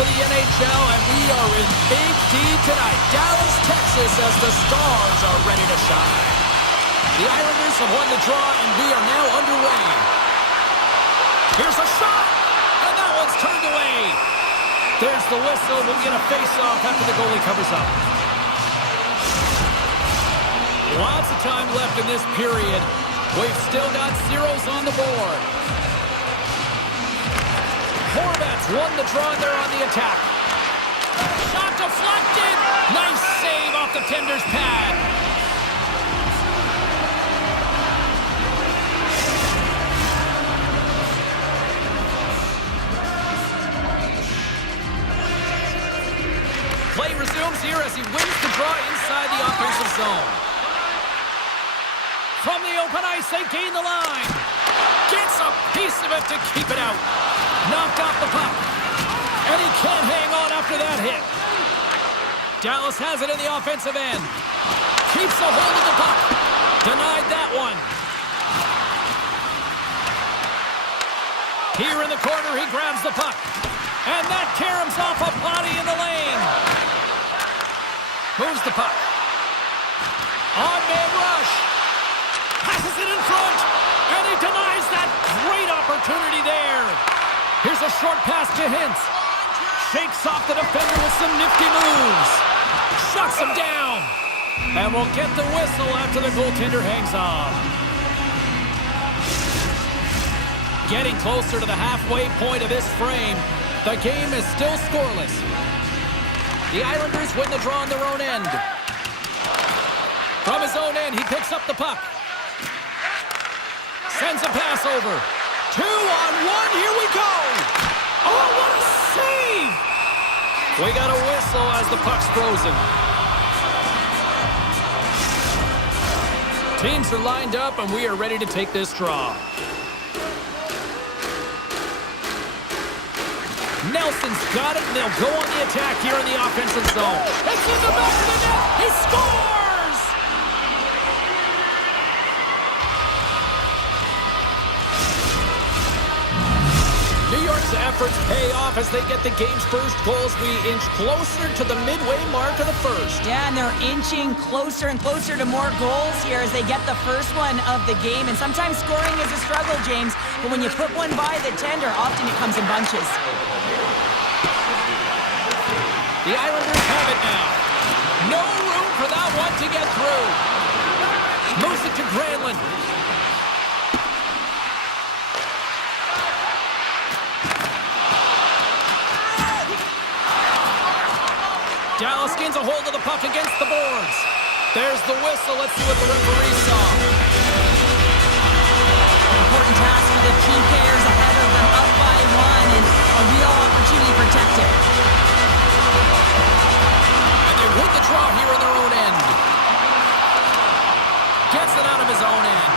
to the NHL, and we are in Big D tonight. Dallas, Texas, as the Stars are ready to shine. The Islanders have won the draw, and we are now underway. Here's a shot, and that one's turned away. There's the whistle. We'll get a face-off after the goalie covers up. Lots of time left in this period. We've still got zeros on the board. Horvats won the draw, and they're on the attack. Shot deflected. Nice save off the tender's pad. Play resumes here as he wins the draw inside the offensive zone. From the open ice, they gain the line. Gets a piece of it to keep it out. Knocked off the puck. And he can't hang on after that hit. Dallas has it in the offensive end. Keeps a hold of the puck. Denied that one. Here in the corner, he grabs the puck. And that caroms off a body in the lane. Moves the puck. On-man rush. Passes it in front. And he denies that great opportunity there. Here's a short pass to Hintz. Shakes off the defender with some nifty moves. Shuts him down. And we'll get the whistle after the goaltender hangs on. Getting closer to the halfway point of this frame. The game is still scoreless. The Islanders win the draw on their own end. From his own end, he picks up the puck. Sends a pass over. 2-on-1, here we go! Oh, what a save! We got a whistle as the puck's frozen. Teams are lined up, and we are ready to take this draw. Nelson's got it, and they'll go on the attack here in the offensive zone. It's in the back of the net! He scores! New York's efforts pay off as they get the game's first goals. We inch closer to the midway mark of the first. Yeah, and they're inching closer and closer to more goals here as they get the first one of the game. And sometimes scoring is a struggle, James. But when you put one by the tender, often it comes in bunches. The Islanders have it now. No room for that one to get through. Moves it to Granlund. Dallas gains a hold of the puck against the boards. There's the whistle. Let's see what the referee saw. Important task for the key players ahead of them, up by one, and a real opportunity protected. And they win the draw here in their own end. Gets it out of his own end.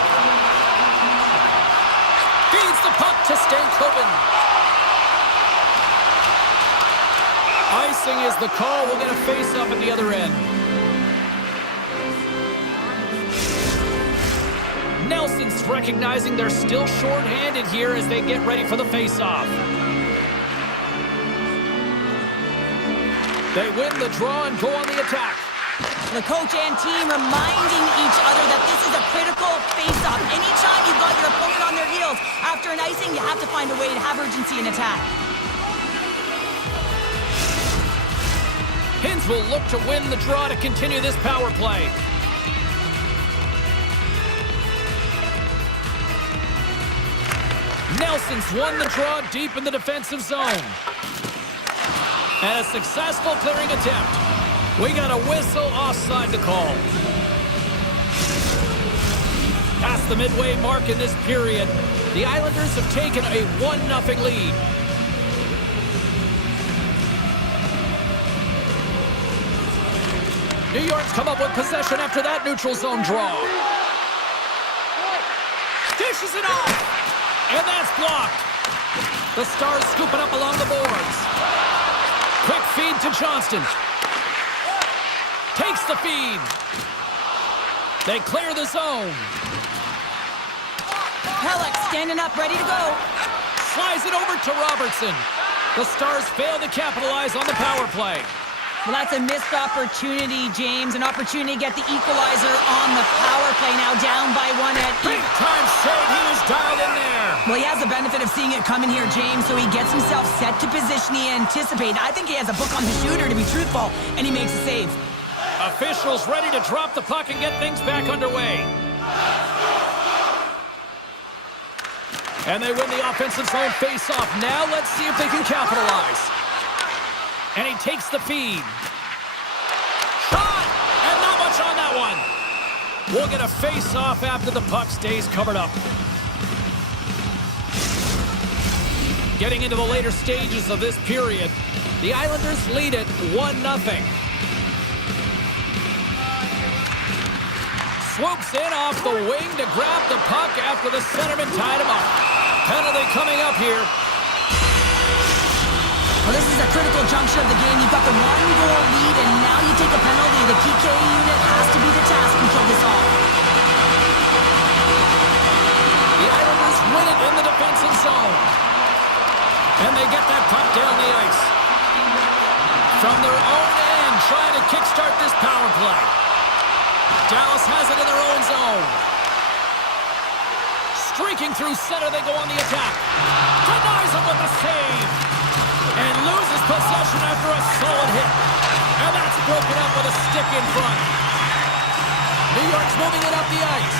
Feeds the puck to Stankoven. Icing is the call. We'll get a face-up at the other end. Nelson's recognizing they're still short-handed here as they get ready for the face-off. They win the draw and go on the attack. The coach and team reminding each other that this is a critical face-off. Anytime you've got your opponent on their heels after an icing, you have to find a way to have urgency in attack. Hintz will look to win the draw to continue this power play. Nelson's won the draw deep in the defensive zone. And a successful clearing attempt. We got a whistle offside to call. Past the midway mark in this period, the Islanders have taken a 1-0 lead. New York's come up with possession after that neutral zone draw. Dishes it off. And that's blocked. The Stars scoop it up along the boards. Quick feed to Johnston. Takes the feed. They clear the zone. Pelech standing up, ready to go. Slides it over to Robertson. The Stars fail to capitalize on the power play. Well, that's a missed opportunity, James. An opportunity to get the equalizer on the power play. Now down by one at... Big time save. He was dialed in there. Well, he has the benefit of seeing it coming here, James, so he gets himself set to position he anticipated. I think he has a book on the shooter, to be truthful, and he makes a save. Officials ready to drop the puck and get things back underway. And they win the offensive zone face-off. Now let's see if they can capitalize. And he takes the feed. Shot! And not much on that one. We'll get a face-off after the puck stays covered up. Getting into the later stages of this period, the Islanders lead it 1-0. Swoops in off the wing to grab the puck after the centerman tied him up. Penalty coming up here. Well, this is a critical juncture of the game. You've got the one-goal lead, and now you take a penalty. The PK unit has to be the task and kill this off. The Islanders win it in the defensive zone. And they get that puck down the ice. From their own end, trying to kickstart this power play. Dallas has it in their own zone. Streaking through center, they go on the attack. Denies him with the save. And loses possession after a solid hit. And that's broken up with a stick in front. New York's moving it up the ice.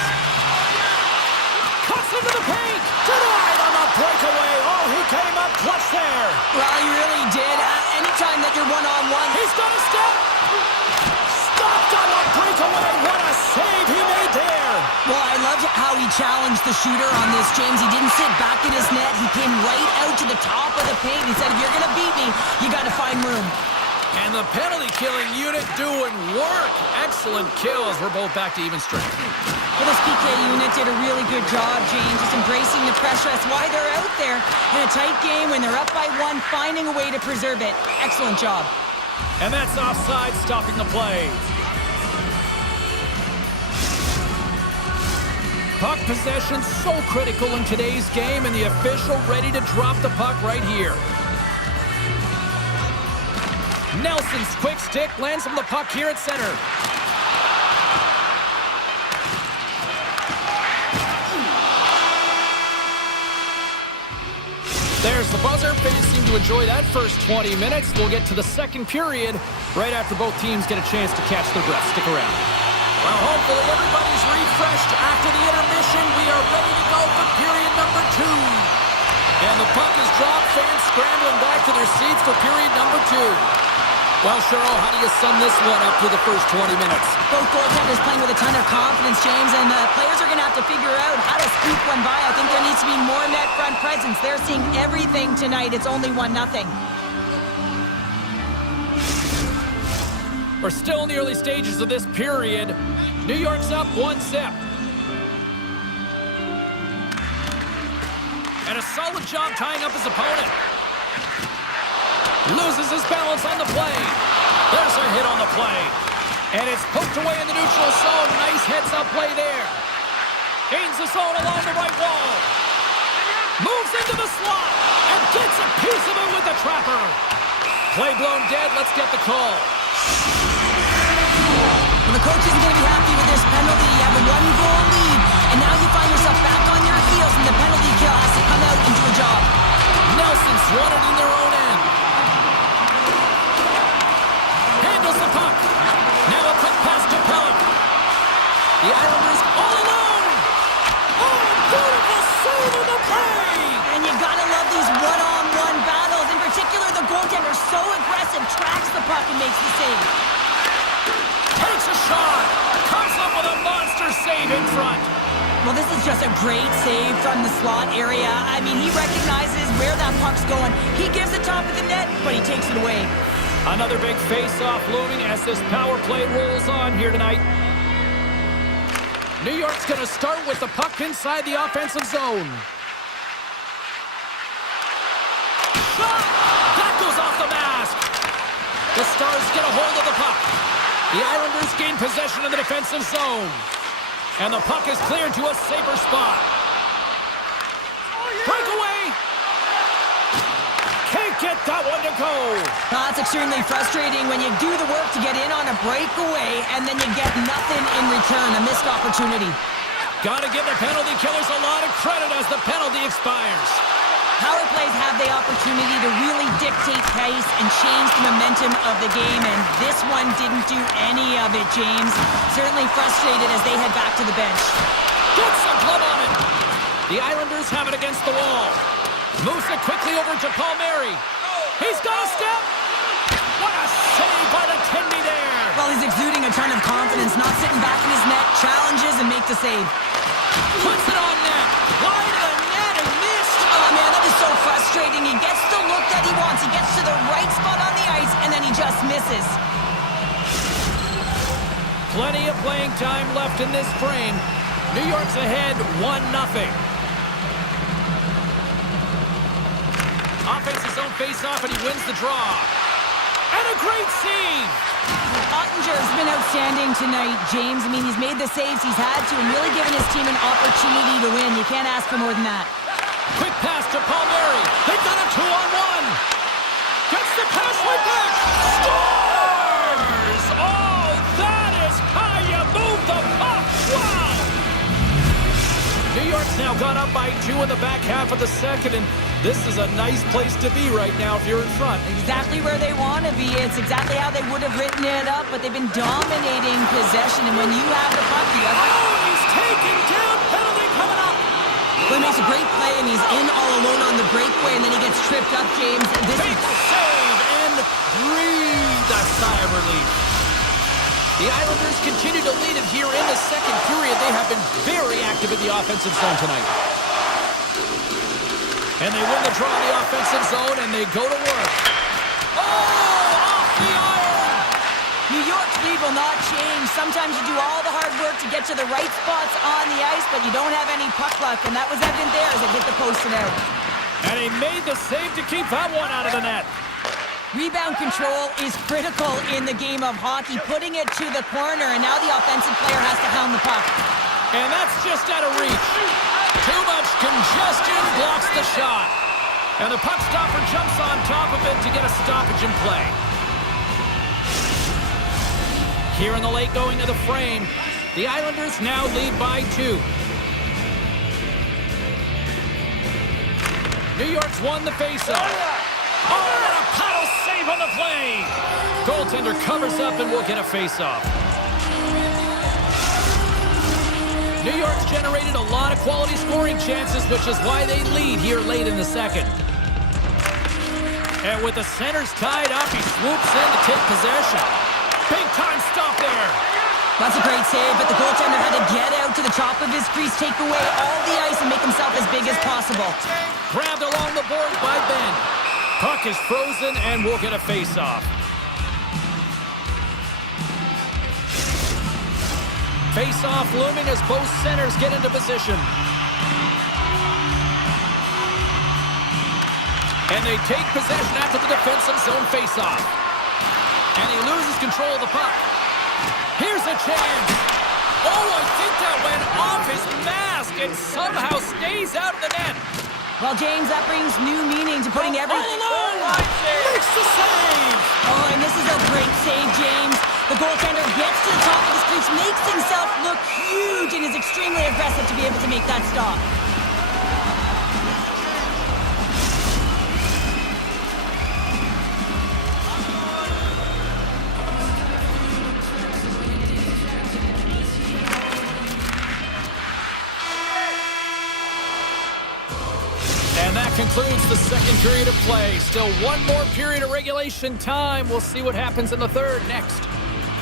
Cuts into the paint. Denied on the breakaway. Oh, he came up clutch there. Well, he really did. Anytime that you're one-on-one. He's going to step. Stopped on the breakaway. What a save he made there. Well, I loved how he challenged the shooter on this, James. He didn't sit back in his net. He came right out to the top of the paint. He said, if you're going to beat me, you got to find room. And the penalty-killing unit doing work. Excellent kills. We're both back to even strength. Well, this PK unit did a really good job, James, just embracing the pressure. That's why they're out there in a tight game when they're up by one, finding a way to preserve it. Excellent job. And that's offside, stopping the play. Puck possession so critical in today's game, and the official ready to drop the puck right here. Nelson's quick stick lands him the puck here at center. There's the buzzer. Fans seem to enjoy that first 20 minutes. We'll get to the second period right after both teams get a chance to catch their breath. Stick around. Well, hopefully everybody's refreshed after the intermission. We are ready to go for period number 2. And the puck is dropped. Fans scrambling back to their seats for period number 2. Well, Cheryl, how do you sum this one up through the first 20 minutes? Both goaltenders playing with a ton of confidence, James, and the players are going to have to figure out how to scoop one by. I think there needs to be more net front presence. They're seeing everything tonight. It's only 1-0. We're still in the early stages of this period. New York's up 1-0. And a solid job tying up his opponent. Loses his balance on the play. There's a hit on the play. And it's poked away in the neutral zone. Nice heads-up play there. Gains the zone along the right wall. Moves into the slot. And gets a piece of it with the trapper. Play blown dead. Let's get the call. Well, the coach isn't going to be happy with this penalty. You have a 1-goal lead. And now you find yourself back on your heels. And the penalty kill has to come out and do a job. Nelson's won it in their own end. Handles the puck. Now a quick pass to Pellick. The Islanders all alone. Oh, beautiful save of the play. And you gotta love these one-on-one battles. In particular, the goaltender so aggressive, tracks the puck and makes the save. Takes a shot. Comes up with a monster save in front. Well, this is just a great save from the slot area. I mean, he recognizes where that puck's going. He gives the top of the net, but he takes it away. Another big face-off looming as this power play rolls on here tonight. New York's going to start with the puck inside the offensive zone. Shot! That goes off the mask. The Stars get a hold of the puck. The Islanders gain possession of the defensive zone. And the puck is cleared to a safer spot. Breakaway! Can't get Got one to go. That's extremely frustrating when you do the work to get in on a breakaway and then you get nothing in return, a missed opportunity. Got to give the penalty killers a lot of credit as the penalty expires. Power plays have the opportunity to really dictate pace and change the momentum of the game, and this one didn't do any of it, James. Certainly frustrated as they head back to the bench. Gets some club on it. The Islanders have it against the wall. Moves it quickly over to Palmieri. He's got a step. What a save by the Tindy there. Well, he's exuding a ton of confidence, not sitting back in his net, challenges and makes the save. Puts it on net. Wide of the net and missed. Oh, man, that is so frustrating. He gets the look that he wants. He gets to the right spot on the ice, and then he just misses. Plenty of playing time left in this frame. New York's ahead 1-0. Offense's own face-off, and he wins the draw. And a great save! Ottinger's been outstanding tonight, James. I mean, he's made the saves he's had to and really given his team an opportunity to win. You can't ask for more than that. Quick pass to Palmieri. They got a 2-on-1. Gets the pass right back. Scores! Oh, that is how you move the puck. Wow! New York's now gone up by 2 in the back half of the second, and this is a nice place to be right now if you're in front. Exactly where they want to be. It's exactly how they would have written it up, but they've been dominating possession, and when you have the puck, the other... Oh, he's taken down. Penalty coming up. Well, he makes a great play, and he's in all alone on the breakaway, and then he gets tripped up, James. This Big save and breathe a sigh of relief. The Islanders continue to lead it here in the second period. They have been very active in the offensive zone tonight. And they win the draw in the offensive zone, and they go to work. Oh, off the iron! New York's lead will not change. Sometimes you do all the hard work to get to the right spots on the ice, but you don't have any puck luck, and that was evident there as it hit the post and out. And he made the save to keep that one out of the net. Rebound control is critical in the game of hockey, putting it to the corner, and now the offensive player has to hound the puck. And that's just out of reach. Too much congestion blocks the shot. And the puck stopper jumps on top of it to get a stoppage in play. Here in the late going to the frame, the Islanders now lead by 2. New York's won the faceoff. Oh, and a paddle save on the play. Goaltender covers up and will get a faceoff. New York's generated a lot of quality scoring chances, which is why they lead here late in the second. And with the centers tied up, he swoops in to take possession. Big time stop there. That's a great save, but the goaltender had to get out to the top of his crease, take away all the ice, and make himself as big as possible. Grabbed along the boards by Ben. Puck is frozen, and we'll get a face-off. Face-off looming as both centers get into position. And they take possession after the defensive zone face-off. And he loses control of the puck. Here's a chance. Oh, I think that went off his mask and somehow stays out of the net. Well, James, that brings new meaning to putting everything... All alone! Makes the save! Oh, and this is a great save, James. The goaltender gets to the top of his crease, makes himself look huge, and is extremely aggressive to be able to make that stop. And that concludes the second period of play. Still one more period of regulation time. We'll see what happens in the third next.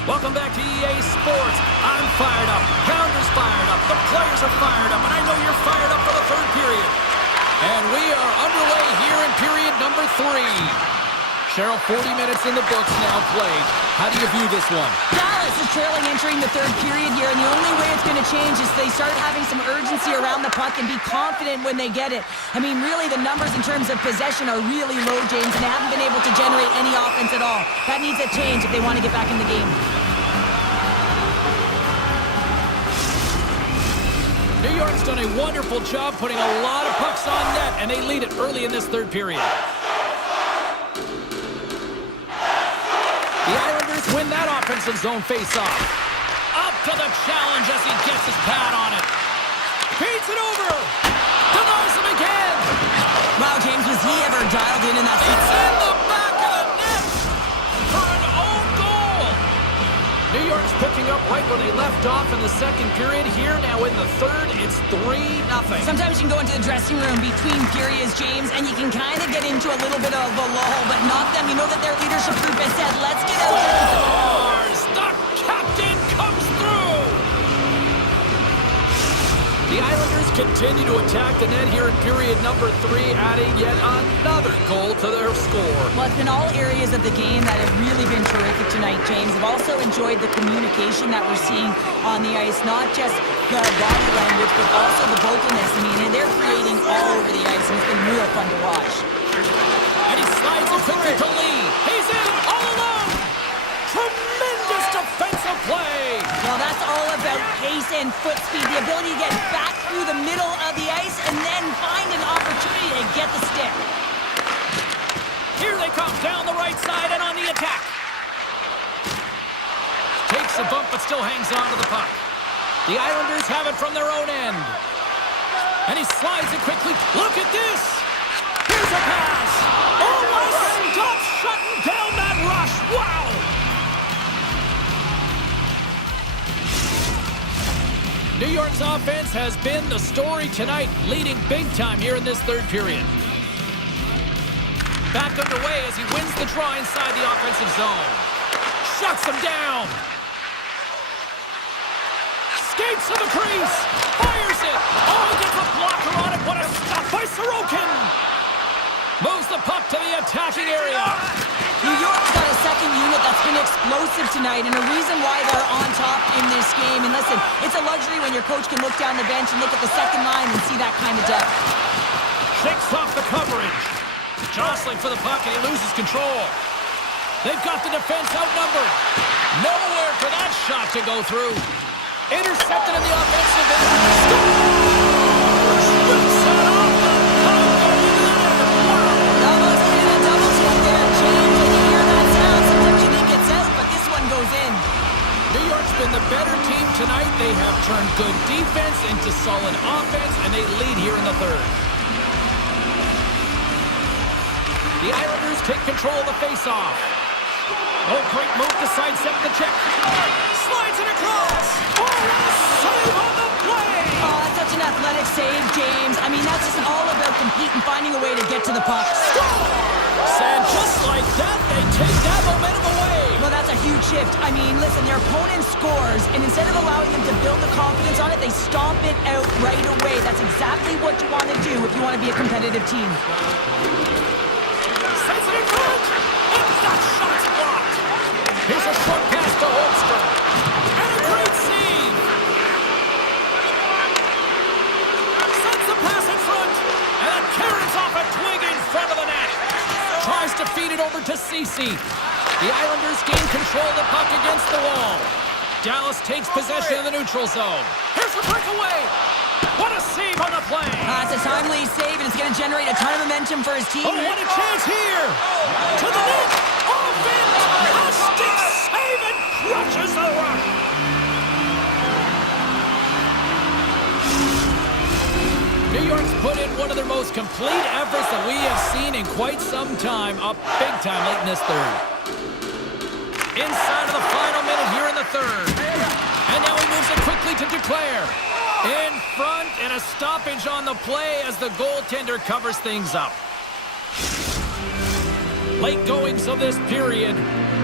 Welcome back to EA Sports. I'm fired up. Pounder's fired up. The players are fired up. And I know you're fired up for the third period. And we are underway here in period number 3. Cheryl, 40 minutes in the books now played. How do you view this one? Dallas is trailing entering the third period here, and the only way it's going to change is they start having some urgency around the puck and be confident when they get it. I mean, really, the numbers in terms of possession are really low, James, and they haven't been able to generate any offense at all. That needs a change if they want to get back in the game. New York's done a wonderful job putting a lot of pucks on net, and they lead it early in this third period. offensive zone face-off. Up to the challenge as he gets his pad on it. Feeds it over. Denies him again. Wow, James, was he ever dialed in that It's in the back of the net for an own goal. New York's picking up right where they left off in the second period. Here now in the third, it's 3-0. Sometimes you can go into the dressing room between periods, James, and you can kind of get into a little bit of a lull, but not them. You know that their leadership group has said, let's get out there. The captain comes through. The Islanders continue to attack the net here in period number 3, adding yet another goal to their score. Well, it's been all areas of the game that have really been terrific tonight, James. I've also enjoyed the communication that we're seeing on the ice, not just the body language, but also the vocalness. I mean, they're creating all over the ice, and it's been real fun to watch. And he slides it quickly to Lee. He's in all alone. Tremendous defensive play. Well, that's all about pace and foot speed, the ability to get back through the middle of the ice and then find an opportunity to get the stick. Here they come down the right side and on the attack. Takes a bump but still hangs on to the puck. The Islanders have it from their own end. And he slides it quickly. Look at this. Here's a pass. Almost stops shutting down that rush. Wow. New York's offense has been the story tonight, leading big time here in this third period. Back underway as he wins the draw inside the offensive zone. Shuts him down. Skates to the crease. Fires it. Oh, he gets a blocker on it. What a stop by Sorokin. Moves the puck to the attacking area. New York's got a second unit that's been explosive tonight, and a reason why they're on top in this game. And listen, it's a luxury when your coach can look down the bench and look at the second line and see that kind of depth. Shakes off the coverage. Jostling for the puck, and he loses control. They've got the defense outnumbered. Nowhere for that shot to go through. Intercepted in the offensive end. Scores! Rips it off the puck going into the net. Wow! Almost getting a double check there, James. And you hear that sound, sometimes you think it's out, but this one goes in. New York's been the better team tonight. They have turned good defense into solid offense, and they lead here in the third. The Islanders take control of the face-off. Oh, great move to sidestep the check. Slides it across. Oh, what a save on the play. Oh, that's such an athletic save, James. I mean, that's just all about competing, finding a way to get to the puck. And just like that, they take that momentum away. Well, that's a huge shift. I mean, listen, their opponent scores, and instead of allowing them to build the confidence on it, they stomp it out right away. That's exactly what you want to do if you want to be a competitive team. Sends it in front. And that shot's blocked. Here's a short pass to Holmstrom. And a great save. Sends the pass in front. And it carries off a twig in front of the net. Tries to feed it over to Ceci. The Islanders gain control of the puck against the wall. Dallas takes possession of the neutral zone. Here's the breakaway. What a save on the play. It's a timely save, and it's going to generate a ton of momentum for his team. Oh, what a chance here. To the net. Oh, fantastic save and crushes the rock. New York's put in one of their most complete efforts that we have seen in quite some time. Up big time late in this third. Inside of the final minute here in the third. And now he moves it quickly to Duclair. In front, and a stoppage on the play as the goaltender covers things up. Late goings of this period,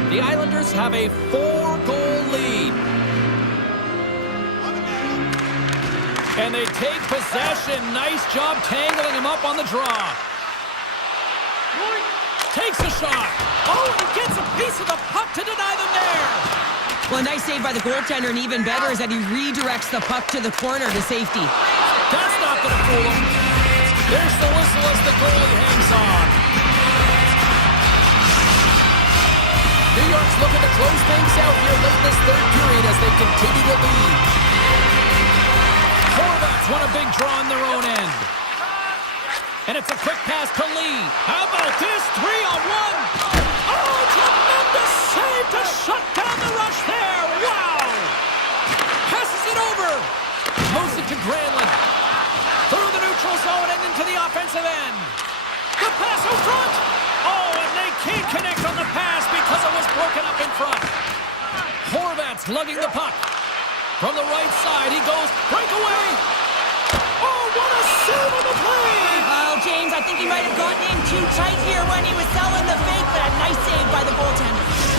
the Islanders have a 4-goal lead. And they take possession. Nice job tangling him up on the draw. Takes a shot. Oh, and he gets a piece of the puck to deny them there. Well, a nice save by the goaltender, and even better is that he redirects the puck to the corner to safety. That's not going to fool him. There's the whistle as the goalie hangs on. New York's looking to close things out here late in this third period as they continue to lead. Horvats won a big draw on their own end. And it's a quick pass to Lee. How about this? 3-on-1. Oh, tremendous save to shut down the rush there. defensive end. The pass out front. Oh, and they can't connect on the pass because it was broken up in front. Horvat's lugging the puck. From the right side, he goes breakaway. Oh, what a save on the play! Well, James, I think he might have gotten in too tight here when he was selling the fake, but a nice save by the goaltender.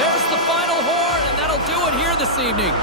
There's the final horn, and that'll do it here this evening.